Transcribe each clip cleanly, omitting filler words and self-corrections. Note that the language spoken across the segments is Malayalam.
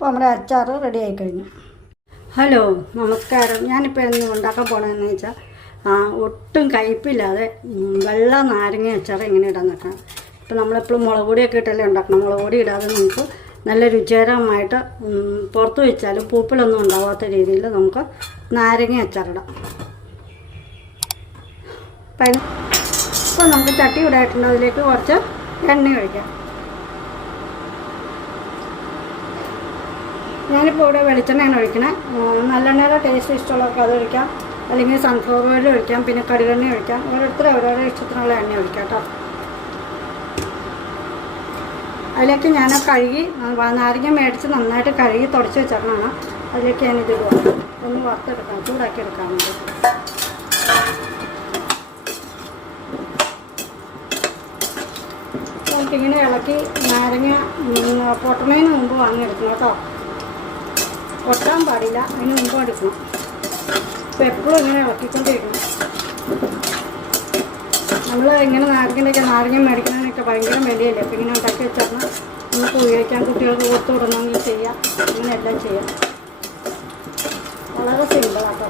അപ്പോൾ നമ്മുടെ അച്ചാർ റെഡി ആയി കഴിഞ്ഞു. ഹലോ, നമസ്കാരം. ഞാനിപ്പോൾ എന്ന് ഉണ്ടാക്കാൻ പോകണമെന്ന് വെച്ചാൽ ഒട്ടും കയ്പില്ലാതെ വെള്ള നാരങ്ങ അച്ചാർ എങ്ങനെ ഇടാൻ നോക്കണം. ഇപ്പോൾ നമ്മളെപ്പോഴും മുളക് പൊടിയൊക്കെ ഇട്ടല്ലേ ഉണ്ടാക്കണം. മുളക് പൊടി ഇടാതെ നമുക്ക് നല്ല രുചികരമായിട്ട് പുറത്ത് വെച്ചാലും പൂപ്പിലൊന്നും ഉണ്ടാവാത്ത രീതിയിൽ നമുക്ക് നാരങ്ങ അച്ചാറിടാം. ഇപ്പോൾ നമുക്ക് ചട്ടി ഇടായിട്ടുണ്ട്. അതിലേക്ക് കുറച്ച് എണ്ണ ഒഴിക്കാം. ഞാനിപ്പോൾ ഇവിടെ വെളിച്ചെണ്ണയാണ് ഒഴിക്കണേ. നല്ലെണ്ണയുടെ ടേസ്റ്റ് ഇഷ്ടമുള്ളവർക്ക് അത് ഒഴിക്കാം, അല്ലെങ്കിൽ സൺഫ്ലവർ ഓയിൽ ഒഴിക്കാം, പിന്നെ കടുകെണ്ണ ഒഴിക്കാം. ഓരോരുത്തരും ഓരോരോ ഇഷ്ടത്തിനുള്ള എണ്ണ ഒഴിക്കാം കേട്ടോ. അതിലേക്ക് ഞാൻ കഴുകി നാരങ്ങ മേടിച്ച് നന്നായിട്ട് കഴുകി തുടച്ച് വെച്ചിട്ടാണ് അതിലേക്ക് ഞാനിത് ഇടുക. ഒന്ന് വറുത്തെടുക്കാം, ചൂടാക്കി എടുക്കാൻ വേണ്ടി. നമുക്കിങ്ങനെ ഇളക്കി നാരങ്ങ പൊട്ടണതിന് മുമ്പ് വാങ്ങിയെടുക്കണം കേട്ടോ. പൊട്ടാൻ പാടില്ല, അതിന് മുമ്പ് എടുക്കണം. അപ്പോൾ എപ്പോഴും ഇങ്ങനെ ഇളക്കിക്കൊണ്ടിരിക്കണം. നമ്മൾ ഇങ്ങനെ നാരങ്ങ മേടിക്കണമെന്നൊക്കെ ഭയങ്കര വിലയല്ലേ. അപ്പോൾ ഇങ്ങനെ ഉണ്ടാക്കി വെച്ചാൽ നമുക്ക് ഉപയോഗിക്കാം, കുട്ടികൾക്ക് കൊടുത്തു വിടണമെങ്കിൽ ചെയ്യാം, ഇങ്ങനെ എല്ലാം ചെയ്യാം. വളരെ സിമ്പിളാട്ടോ.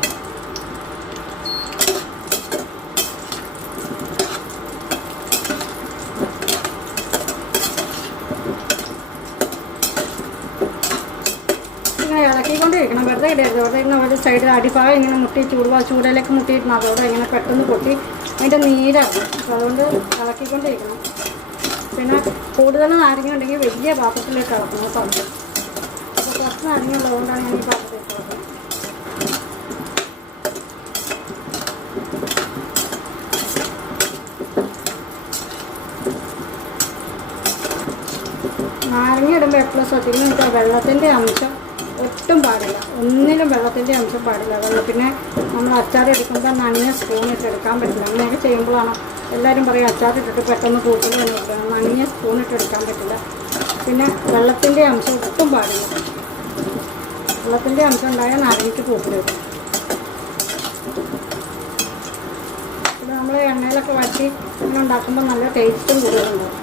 ഇങ്ങനെ ഇളക്കിക്കൊണ്ടിരിക്കണം, വെറുതെ ഇടരുത്. വെറുതെ ഇരുന്ന് ഒരു സൈഡിൽ അടിഭാഗം ഇങ്ങനെ മുട്ടി ചൂടിലേക്ക് മുട്ടിയിരുന്ന അതോടെ ഇങ്ങനെ പെട്ടെന്ന് പൊട്ടി അതിൻ്റെ നീരാകും. അപ്പോൾ അതുകൊണ്ട് ഇളക്കിക്കൊണ്ടിരിക്കണം. പിന്നെ കൂടുതൽ നാരങ്ങ ഉണ്ടെങ്കിൽ വലിയ പാത്രത്തിലേക്ക് ഇളക്കണം കേട്ടോ. അപ്പോൾ കുറച്ച് നാരങ്ങ ഉള്ളതുകൊണ്ടാണ് ഞാൻ ഈ പാത്രത്തിലേക്ക് ഇളക്കുന്നത്. നാരങ്ങ ഇടുമ്പോൾ എപ്പോഴും ശ്രദ്ധിക്കണം. എനിക്ക് വെള്ളത്തിൻ്റെ അംശം ഒട്ടും പാടില്ല, ഒന്നിലും വെള്ളത്തിൻ്റെ അംശം പാടില്ല. പിന്നെ നമ്മൾ അച്ചാർ എടുക്കുമ്പോൾ നനഞ്ഞ സ്പൂൺ ഇട്ട് എടുക്കാൻ പറ്റില്ല. അങ്ങനെയൊക്കെ ചെയ്യുമ്പോഴാണ് എല്ലാവരും പറയും അച്ചാർ ഇട്ടിട്ട് പെട്ടെന്ന് പൂപ്പിൽ തന്നെ എടുക്കണം. നനഞ്ഞ സ്പൂൺ ഇട്ട് എടുക്കാൻ പറ്റില്ല. പിന്നെ വെള്ളത്തിൻ്റെ അംശം ഒട്ടും പാടില്ല. വെള്ളത്തിൻ്റെ അംശം ഉണ്ടായാൽ നാരങ്ങയ്ക്ക് പൂപ്പിൽ വരും. ഇത് നമ്മൾ എണ്ണയിലൊക്കെ വറ്റി ഇങ്ങനെ ഉണ്ടാക്കുമ്പോൾ നല്ല ടേസ്റ്റും കൂടുതലുണ്ടാവും.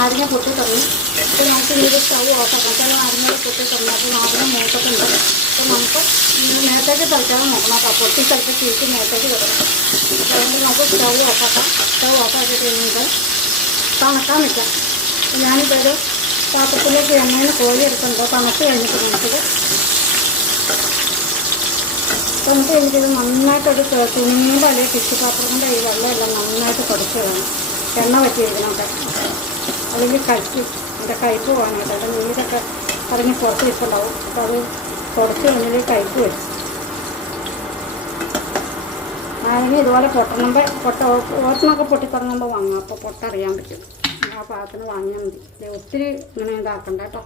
നാരങ്ങ പൊട്ടി തുടങ്ങി. അപ്പോൾ നമുക്ക് ഇതിൻ്റെ സ്റ്റൗ ഓഫാക്കാം. ചില നാരങ്ങ പൊട്ടി തുടങ്ങി. അപ്പോൾ നാരങ്ങ മൂത്തിട്ടുണ്ട്. അപ്പോൾ നമുക്ക് നേരത്തേക്ക് തളിച്ചാൽ നോക്കണം കേട്ടോ. പൊട്ടി ചിലപ്പോൾ ചീറ്റി നേരത്തേക്ക് തുടങ്ങും. അപ്പോൾ അതുകൊണ്ട് നമുക്ക് സ്റ്റൗ ഓഫാക്കാം. സ്റ്റൗ ഓഫാക്കിയിട്ട് കഴിഞ്ഞിട്ട് തണുക്കാൻ വെക്കാം. ഞാനിപ്പോൾ ഒരു പാത്രത്തിലേക്ക് എണ്ണയിൽ കോഴി എടുക്കുന്നുണ്ട്. തണുത്ത് കഴിഞ്ഞിട്ട് തണുത്ത് കഴിഞ്ഞിട്ട് നന്നായിട്ടൊരു തുണിയുടെ അല്ലെങ്കിൽ ടിഷ്യൂ പാത്രം കൊണ്ട് ഈ വെള്ളമെല്ലാം നന്നായിട്ട് തുടച്ച് വേണം. എണ്ണ പറ്റിയിരിക്കണമൊക്കെ, അല്ലെങ്കിൽ കഴിക്കും. എൻ്റെ കയ്പ്പ് പോകാനായിട്ട് അതിൻ്റെ നീരൊക്കെ ഇറങ്ങി പുറത്ത് വെച്ചിട്ടുണ്ടാവും. അപ്പോൾ അത് തുടച്ച് കഴിഞ്ഞാൽ കയ്പ്പ് വരും. നാരങ്ങ ഇതുപോലെ ഓർത്തിനൊക്കെ പൊട്ടിത്തുടങ്ങുമ്പോൾ വാങ്ങാം. അപ്പോൾ പൊട്ടറിയാൻ പറ്റും. ആ പാകത്തിന് വാങ്ങിയാൽ മതി. ഒത്തിരി ഇങ്ങനെ ഇതാക്കണ്ട കേട്ടോ.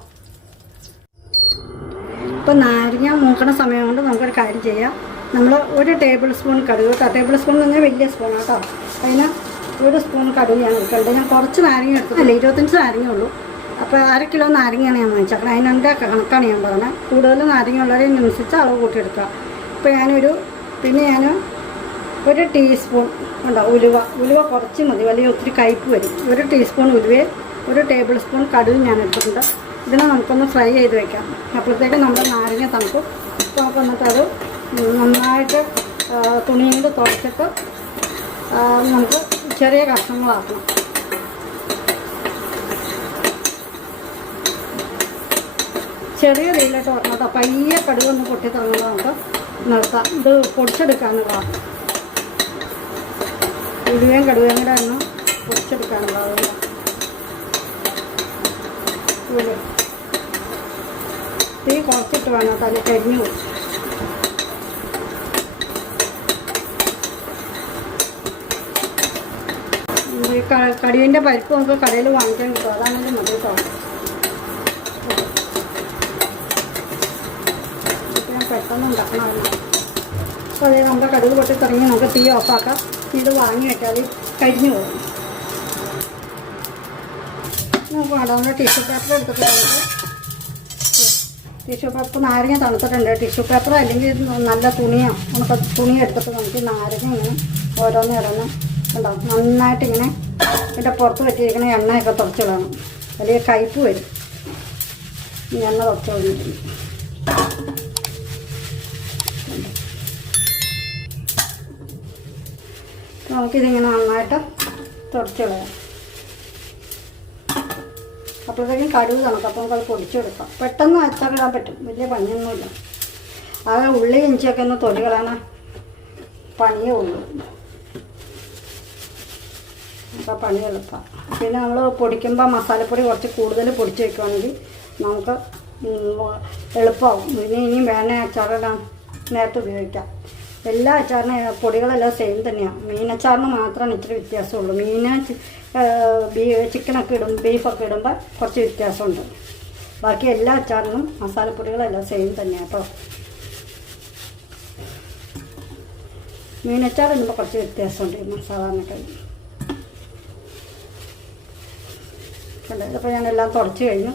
ഇപ്പോൾ നാരങ്ങ മൂക്കണ സമയം കൊണ്ട് നമുക്കൊരു കാര്യം ചെയ്യാം. നമ്മൾ ഒരു ടേബിൾ സ്പൂൺ കടുക് കേട്ടോ. ടേബിൾ സ്പൂൺ എന്ന് പറഞ്ഞാൽ വലിയ സ്പൂൺ കേട്ടോ. അതിന് ഒരു സ്പൂൺ കടുക് ഞാൻ എടുക്കുന്നുണ്ട്. ഞാൻ കുറച്ച് നാരങ്ങ എടുത്തില്ല, 25 നാരങ്ങ ഉള്ളൂ. അപ്പോൾ 1 കിലോ നാരങ്ങയാണ് ഞാൻ വാങ്ങിച്ചേക്കണം. അതിനെൻ്റെ കണക്കാണ് ഞാൻ പറയുന്നത്. കൂടുതൽ നാരങ്ങ ഉള്ളവരനുസരിച്ച് അളവ് കൂട്ടിയെടുക്കുക. ഇപ്പോൾ പിന്നെ ഞാൻ ഒരു ടീസ്പൂൺ ഉണ്ടോ ഉലുവ കുറച്ച് മതി, വലിയ ഒത്തിരി കയ്പ്പ് വരും. ഒരു ടീസ്പൂൺ ഉലുവയും 1 ടേബിൾ സ്പൂൺ കടുകും ഞാൻ എടുത്തിട്ടുണ്ട്. ഇതിനെ നമുക്കൊന്ന് ഫ്രൈ ചെയ്ത് വെക്കാം. അപ്പോഴത്തേക്ക് നമ്മുടെ നാരങ്ങ തണുക്കും. നമുക്ക് വന്നിട്ട് അത് നന്നായിട്ട് തുണിയിൽ തുടച്ചിട്ട് നമുക്ക് ചെറിയ കഷ്ണങ്ങളാക്കണം. ചെറിയ തീയിലിട്ട് വരണം കേട്ടോ. പയ്യെ കടുകൊന്ന് പൊട്ടിത്തിറങ്ങുമ്പോൾ നമുക്ക് നിർത്താം. ഇത് പൊടിച്ചെടുക്കാനുള്ളതാണ്. ഉലുവയും കടുകയും കൂടെ ഒന്ന് പൊടിച്ചെടുക്കാനുള്ളതാണ്. തീ കുറച്ചിട്ട് വേണം, തല കരിഞ്ഞു പോകും. ഈ കടുകിൻ്റെ പരിപ്പ് നമുക്ക് കടയിൽ വാങ്ങിക്കാൻ കിട്ടും. അതാണെങ്കിലും മതി കേട്ടോ. ഞാൻ പെട്ടെന്ന് ഉണ്ടാക്കണമല്ലോ. അപ്പോൾ അതേ നമ്മുടെ കടുക് പൊട്ടി തുടങ്ങി നമുക്ക് തീ ഓഫാക്കാം. ഇത് വാങ്ങി വെച്ചാൽ കരിഞ്ഞു പോകും. നമുക്ക് വേണ്ട നമ്മൾ ടിഷ്യൂ പേപ്പർ എടുത്തിട്ട് നമുക്ക് ടിഷ്യൂ പേപ്പർ നാരങ്ങ തണുത്തിട്ടുണ്ട്. ടിഷ്യൂ പേപ്പറോ അല്ലെങ്കിൽ നല്ല തുണിയോ നമുക്ക് തുണി എടുത്തിട്ട് നമുക്ക് നാരങ്ങ ഇങ്ങനെ ഓരോന്ന് ഉണ്ടാവും. നന്നായിട്ട് ഇങ്ങനെ ഇതിൻ്റെ പുറത്ത് വെച്ചിരിക്കുന്ന എണ്ണയൊക്കെ തുടച്ചിടണം, അല്ലെങ്കിൽ കയ്പ്പ് വരും. ഈ എണ്ണ തുടച്ച് കഴിഞ്ഞിട്ടുണ്ട്. നമുക്കിതിങ്ങനെ നന്നായിട്ട് തുടച്ചിടാം. അപ്പോഴത്തേക്കും കടുക് തണുക്കും. അപ്പോൾ നമുക്കത് പൊടിച്ചെടുക്കാം. പെട്ടെന്ന് അച്ചാറിടാൻ പറ്റും, വലിയ പണിയൊന്നുമില്ല. അത് ഉള്ളി ഇഞ്ചിയൊക്കെ ഒന്ന് തൊലി കളയാൻ പണിയേ ഉള്ളൂ. അപ്പോൾ പണി എളുപ്പമാണ്. പിന്നെ നമ്മൾ പൊടിക്കുമ്പോൾ മസാലപ്പൊടി കുറച്ച് കൂടുതൽ പൊടിച്ച് വയ്ക്കുകയാണെങ്കിൽ നമുക്ക് എളുപ്പമാവും. പിന്നെ ഇനിയും വേണ അച്ചാറിടാൻ നേരത്തെ ഉപയോഗിക്കാം. എല്ലാ അച്ചാറിനും പൊടികളെല്ലാം സെയിം തന്നെയാണ്. മീനച്ചാറിന് മാത്രമാണ് ഇച്ചിരി വ്യത്യാസമുള്ളൂ. ചിക്കനൊക്കെ ബീഫൊക്കെ ഇടുമ്പോൾ കുറച്ച് വ്യത്യാസമുണ്ട്. ബാക്കി എല്ലാ അച്ചാറിനും മസാലപ്പൊടികളെല്ലാം സെയിം തന്നെയാണ് കേട്ടോ. മീനച്ചാർ ഇടുമ്പോൾ കുറച്ച് വ്യത്യാസമുണ്ട് സാധാരണക്കാർ. കണ്ടോ, ഇതിപ്പോൾ ഞാനെല്ലാം തുടച്ച് കഴിഞ്ഞു.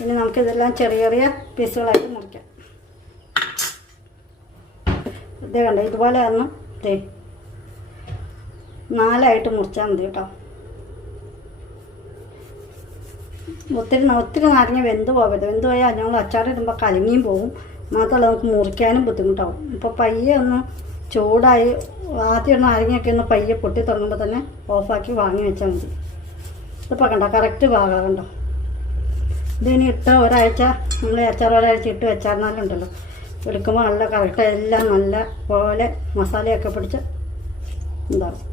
ഇനി നമുക്കിതെല്ലാം ചെറിയ ചെറിയ പീസുകളായിട്ട് മുറിക്കാം. ഇതേ കണ്ടോ, ഇതുപോലെ ഒന്ന് ഇതേ 4 മുറിച്ചാൽ മതി കേട്ടോ. ഒത്തിരി നാരങ്ങ വെന്ത് പോകരുത്. വെന്ത് പോയാൽ ഞങ്ങൾ അച്ചാറിടുമ്പോൾ കലങ്ങിയും പോകും. മാത്രമല്ല നമുക്ക് മുറിക്കാനും ബുദ്ധിമുട്ടാവും. ഇപ്പോൾ പയ്യെ ഒന്ന് ചൂടായി ആദ്യം നാരങ്ങയൊക്കെ ഒന്ന് പയ്യെ പൊട്ടി തുടങ്ങുമ്പോൾ തന്നെ ഓഫാക്കി വാങ്ങി വെച്ചാൽ മതി. ഇതിപ്പോൾ കണ്ടോ കറക്റ്റ് ഭാഗം കണ്ടോ. ഇതിന് ഇട്ട് ഒരാഴ്ച നമ്മൾ അച്ചാർ ഒരാഴ്ച ഇട്ട് വെച്ചായിരുന്നാലുണ്ടല്ലോ എടുക്കുമ്പോൾ നല്ല കറക്റ്റ് എല്ലാം നല്ല പോലെ മസാലയൊക്കെ പിടിച്ച് ഉണ്ടാവും.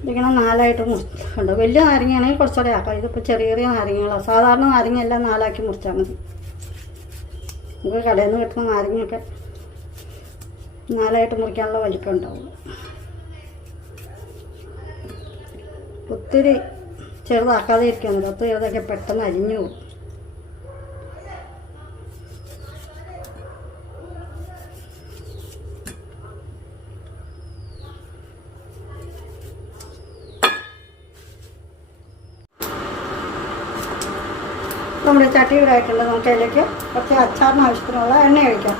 ഇതിങ്ങനെ 4 മുറിച്ചുണ്ടോ. വലിയ നാരങ്ങയാണെങ്കിൽ കുറച്ചുകൂടെ ആക്കാം. ഇതിപ്പോൾ ചെറിയ ചെറിയ നാരങ്ങകളാണ്. സാധാരണ നാരങ്ങ എല്ലാം 4 മുറിച്ചാൽ മതി. നമുക്ക് കടയിൽ നിന്ന് കിട്ടുന്ന നാരങ്ങയൊക്കെ 4 മുറിക്കാനുള്ള വലിപ്പം ഉണ്ടാവുള്ളൂ. ഒത്തിരി ചെറുതാക്കാതെ ഇരിക്കുന്നത്. ഒത്തിരി ചെറുതൊക്കെ പെട്ടെന്ന് അരിഞ്ഞു പോകും. നമ്മുടെ ചട്ടി ഇടായിട്ടുണ്ട്. നമുക്ക് അതിലേക്ക് കുറച്ച് അച്ചാറിന് ആവശ്യത്തിനുള്ള എണ്ണ ഒഴിക്കാം.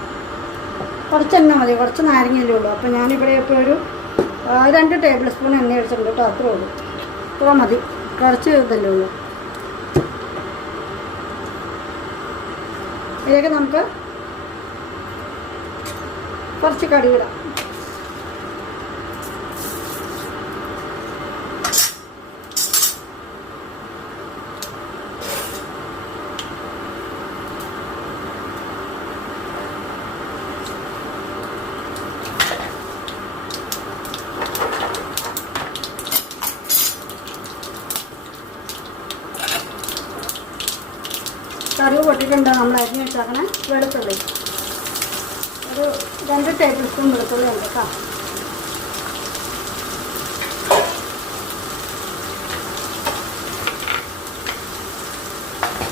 കുറച്ച് എണ്ണ മതി, കുറച്ച് നാരങ്ങയല്ലേ ഉള്ളൂ. അപ്പോൾ ഞാനിവിടെ ഇപ്പോൾ ഒരു 2 ടേബിൾ സ്പൂൺ എണ്ണ ഒഴിച്ചിട്ടുണ്ട് കേട്ടോ. അത്രേ ഉള്ളൂ, ഇത്ര മതി. കുറച്ച് ഇതല്ലേ ഉള്ളൂ. ഇതിലേക്ക് നമുക്ക് കുറച്ച് കടുകിടാം. കടുക് പൊട്ടിട്ടുണ്ട്. നമ്മൾ അരിഞ്ഞ് വെച്ചാക്കണേ വെളുത്തുള്ളി ഒരു 2 ടേബിൾ സ്പൂൺ വെളുത്തുള്ളി ഉണ്ട് കേട്ടോ.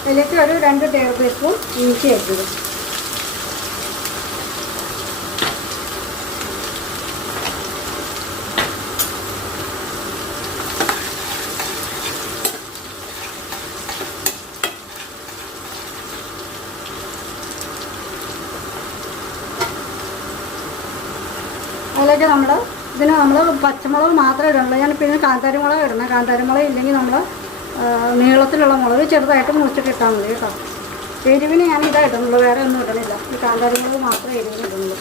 ഇതിലേക്ക് ഒരു 2 ടേബിൾ സ്പൂൺ ഇഞ്ചി ഇട്ടത്. അതിലേക്ക് നമ്മൾ പച്ചമുളക് മാത്രമേ ഇടുള്ളൂ. ഞാൻ പിന്നെ കാന്താരിമുളക് ഇടണം. കാന്താരിമുളക് ഇല്ലെങ്കിൽ നമ്മൾ നീളത്തിലുള്ള മുളക് ചെറുതായിട്ട് മുറിച്ചിട്ട് ഇട്ടാൽ മതി കേട്ടോ. എരിവിന് ഞാൻ ഇതാ ഇടുന്നുള്ളൂ, വേറെ ഒന്നും ഇടണില്ല. ഈ കാന്താരിമുളക് മാത്രമേ എരിവിന് ഇടുന്നുള്ളൂ.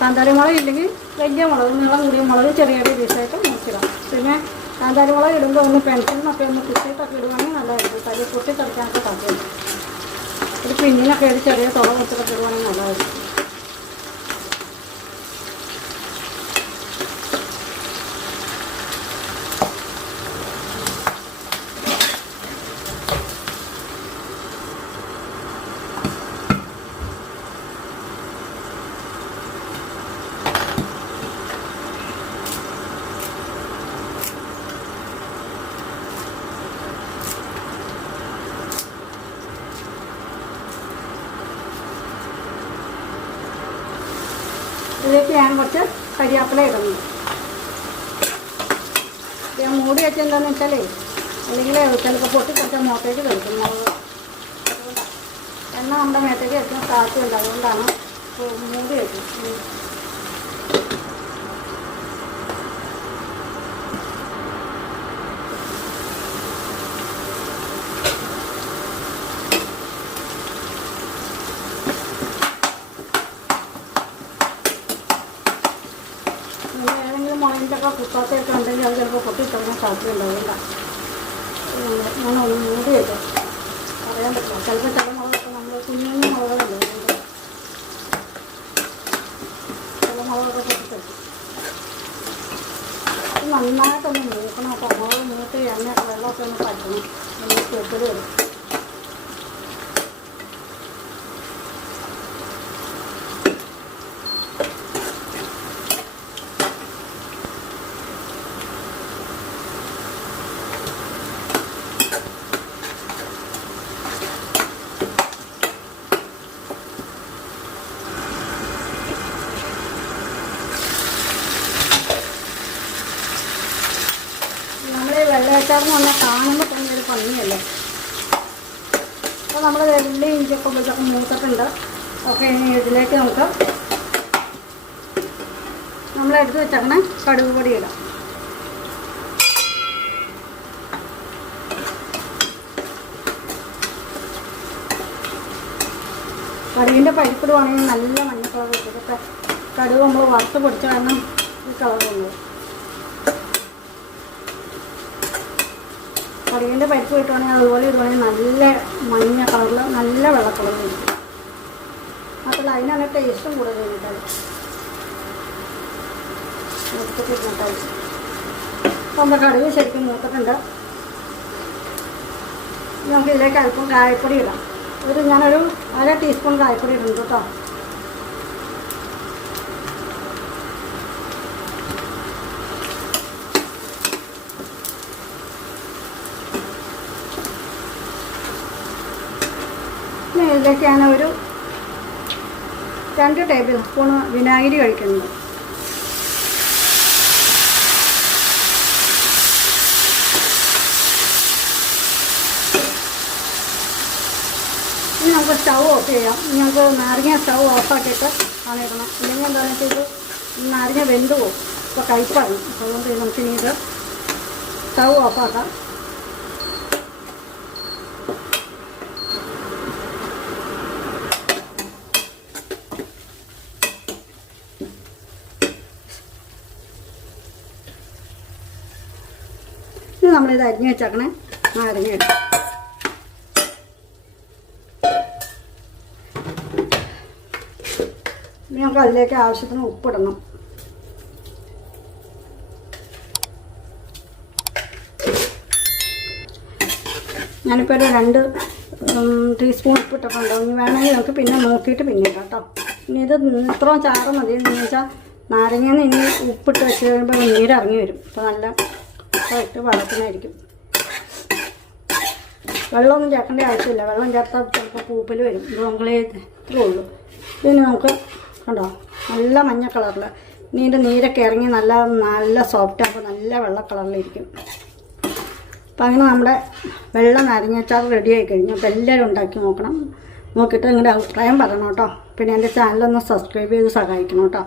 കാന്താരിമുളക് ഇല്ലെങ്കിൽ വലിയ മുളക്, നീളം കൂടിയ മുളക് ചെറിയ പീസായിട്ട് മുറിച്ചിടാം. പിന്നെ കാന്താരിമുളക് ഇടുമ്പോൾ ഒന്ന് പെൻസിലിനൊക്കെ ഒന്ന് കുത്തിയിട്ടൊക്കെ ഇടുവാണെങ്കിൽ നല്ലതായിരിക്കും. തലയിൽ പൊട്ടി തെറിക്കാനൊക്കെ സാധ്യതയുണ്ട്. ഒരു പിന്നിനൊക്കെ ഒരു ചെറിയ തുള കൊടുത്തിട്ടൊക്കെ ഇടുവാണെങ്കിൽ നല്ലതായിരിക്കും. ഇതിലേക്ക് ഞാൻ കുറച്ച് കരിയാപ്പില ഇടുന്നത്. ഞാൻ മൂടി വെച്ചെന്താണെന്ന് വെച്ചാലേ അല്ലെങ്കിൽ ചിലപ്പോൾ പൊട്ടിക്കൊടുത്താൽ മുഖത്തേക്ക് കഴിക്കും മുളക്. എണ്ണ നമ്മുടെ മേത്തേക്ക് ഏറ്റവും സാധ്യതയുണ്ട്, അതുകൊണ്ടാണ് മൂടി വെക്കുന്നത്. ഏതെങ്കിലും മുളകിൻ്റെയൊക്കെ കുത്താത്തൊക്കെ ഉണ്ടെങ്കിൽ അത് ചിലപ്പോൾ പൊട്ടിത്തുടങ്ങാൻ സാധ്യതയുണ്ട്, അതുകൊണ്ടാണ് ഞാൻ ഒന്ന് മൂടി വെക്കാം. പറയാൻ പറ്റില്ല, ചിലപ്പോൾ ചില മുളകൊക്കെ നമ്മൾ കുഞ്ഞു മുളകുകളുണ്ട്, ചില മുളകൊക്കെ പൊട്ടിത്തെടുക്കും. അത് നന്നായിട്ടൊന്ന് മൂക്കണം. അപ്പോൾ മുളക് മൂത്ത് എണ്ണയൊക്കെ വെള്ളമൊക്കെ ഒന്ന് പറ്റണം, ഒന്ന് ചെറുത് വരും. വെള്ളയച്ചാറെന്ന് പറഞ്ഞാൽ കാണുമ്പോൾ തന്നെ ഒരു ഭംഗിയല്ലേ. അപ്പോൾ നമ്മൾ വെള്ളി ഇഞ്ചിയൊക്കെ ഇതൊക്കെ മൂത്തിട്ടുണ്ട്. ഓക്കെ, ഇനി ഇതിലേക്ക് നമുക്ക് നമ്മളെടുത്ത് വെച്ചേക്കണ കടുക് പൊടി ഇടാം. കടുകിൻ്റെ പരിപ്പിടുവാണെങ്കിൽ നല്ല മഞ്ഞ കളർ കിട്ടും. ഇതൊക്കെ കടുക് നമ്മൾ വറുത്ത് പൊടിച്ച കാരണം ഈ കളർ വന്നു. കടുകിൻ്റെ പരിപ്പ് കിട്ടുവാണെങ്കിൽ അതുപോലെ ഇടുവാണെങ്കിൽ നല്ല മഞ്ഞ കളറിൽ നല്ല വെള്ള കളറിൽ ഇരിക്കും. അപ്പോൾ അതിനാണ് ടേസ്റ്റും കൂടുതൽ കിട്ടാൻ മൂത്തിട്ടിരുന്നിട്ടായി. അപ്പോൾ നമ്മുടെ കടുക് ശരിക്കും മൂത്തിട്ടുണ്ട്. നമുക്ക് ഇതിലേക്ക് അല്പം കായപ്പൊടി ഇടാം. ഞാനൊരു 1/2 ടീസ്പൂൺ കായപ്പൊടി ഇടുന്നുണ്ട് കേട്ടോ. ഇതിലേക്ക് ഞാനൊരു 2 ടേബിൾ സ്പൂൺ വിനാഗിരി കഴിക്കുന്നുണ്ട്. ഇനി നമുക്ക് സ്റ്റൗ ഓഫ് ചെയ്യാം. നമുക്ക് നാരങ്ങ സ്റ്റൗ ഓഫാക്കിയിട്ട് ആണ് ഇടണം. ഇല്ലെങ്കിൽ എന്താണെന്ന് വെച്ചാൽ ഇത് നാരങ്ങ വെന്ത് പോകും, ഇപ്പോൾ കയ്പ്പാണ്. അതുകൊണ്ട് നമുക്കിനി ഇത് സ്റ്റൗ ഓഫാക്കാം. ഇനി നമ്മളിത് അരിഞ്ഞ് വെച്ചേക്കണേ നാരങ്ങ ഇടും. ഇനി നമുക്ക് അതിലേക്ക് ആവശ്യത്തിന് ഉപ്പിടണം. ഞാനിപ്പോൾ ഒരു 2 ടീസ്പൂൺ ഉപ്പിട്ടിട്ടുണ്ടോ. ഇനി വേണമെങ്കിൽ നമുക്ക് പിന്നെ നോക്കിയിട്ട് പിന്നെ ഇടാം കേട്ടോ. ഇനി ഇത് ഇത്രയും ചാറ് മതി. എന്ന് വെച്ചാൽ നാരങ്ങന്ന് ഇനി ഉപ്പിട്ട് വെച്ച് കഴിയുമ്പോൾ നീരിറങ്ങി വരും. അപ്പോൾ നല്ല കറക്റ്റ് വെള്ളത്തിനായിരിക്കും. വെള്ളമൊന്നും ചേർക്കേണ്ട ആവശ്യമില്ല. വെള്ളം ചേർത്താൽ ചിലപ്പോൾ പൂപ്പൽ വരും. ഇത് നമ്മളേ ഇത്രേ ഉള്ളൂ. ഇതിന് നമുക്ക് കണ്ടോ നല്ല മഞ്ഞ കളറിൽ ഇതിൻ്റെ നീരൊക്കെ ഇറങ്ങി നല്ല നല്ല സോഫ്റ്റ് ആകുമ്പോൾ നല്ല വെള്ള കളറിലിരിക്കും. അപ്പം അങ്ങനെ നമ്മുടെ വെള്ള നാരങ്ങാച്ചാർ റെഡി ആയി കഴിഞ്ഞു. അപ്പോൾ എല്ലാവരും ഉണ്ടാക്കി നോക്കണം. നോക്കിയിട്ട് നിങ്ങളുടെ അഭിപ്രായം പറയണം കേട്ടോ. പിന്നെ എൻ്റെ ചാനലൊന്ന് സബ്സ്ക്രൈബ് ചെയ്ത് സഹായിക്കണം കേട്ടോ.